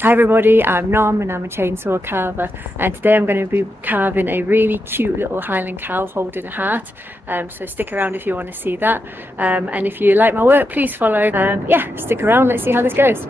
Hi everybody, I'm Nom and I'm a chainsaw carver, and today I'm going to be carving a really cute little Highland cow holding a heart, so stick around if you want to see that, and if you like my work please follow. Yeah, stick around, let's see how this goes.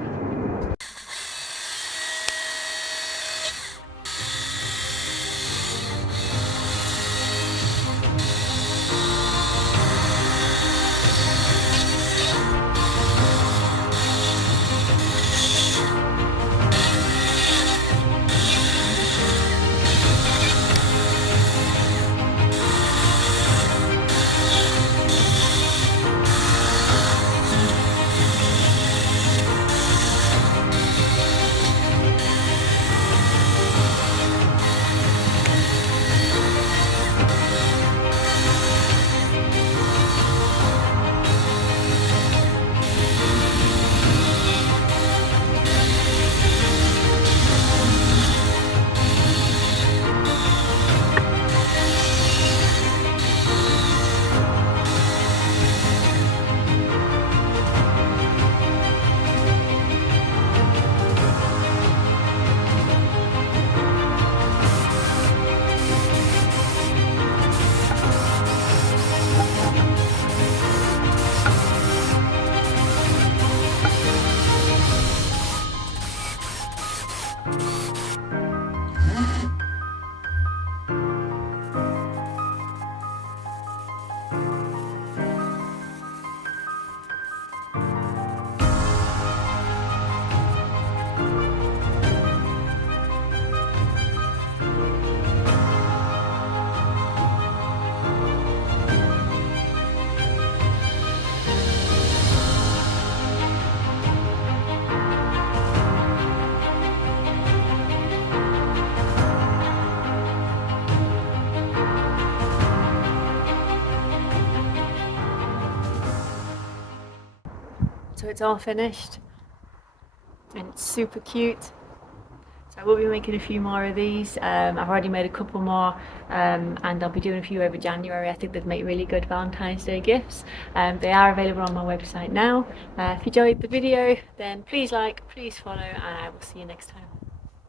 So it's all finished and it's super cute. So I will be making a few more of these. I've already made a couple more, and I'll be doing a few over January. I think they'd make really good Valentine's Day gifts. They are available on my website now. If you enjoyed the video then please like, please follow, and I will see you next time.